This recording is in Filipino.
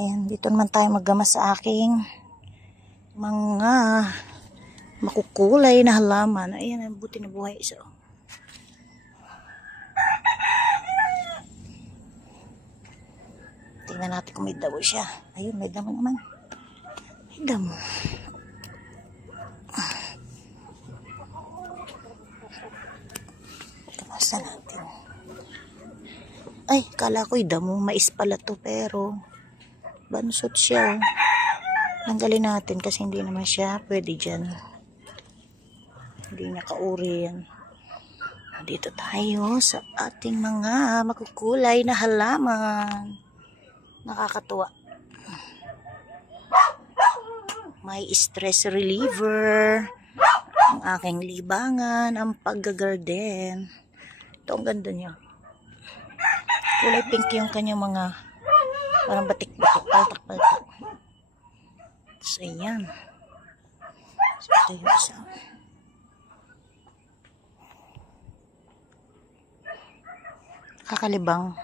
Ayan, dito naman tayo maggama sa aking mga makukulay na halaman. Ayan, ang buti na buhay isa. Tingnan natin kung may damo siya. Ayun, may damo naman. May damo. Kamasa natin. Ay, kala ko'y damo. Mais pala to, pero bansot siya. Tanggalin natin kasi hindi naman siya pwede dyan. Hindi niya kauri yan. Dito tayo sa ating mga makukulay na halaman. Nakakatuwa. May stress reliever. Ang aking libangan. Ang paggagarden. Ito ang ganda niya. Kulay pink yung kanyang mga parang batik-batik. Paltak-paltak. So, ayan. So, ito yung isa. Kakalibang.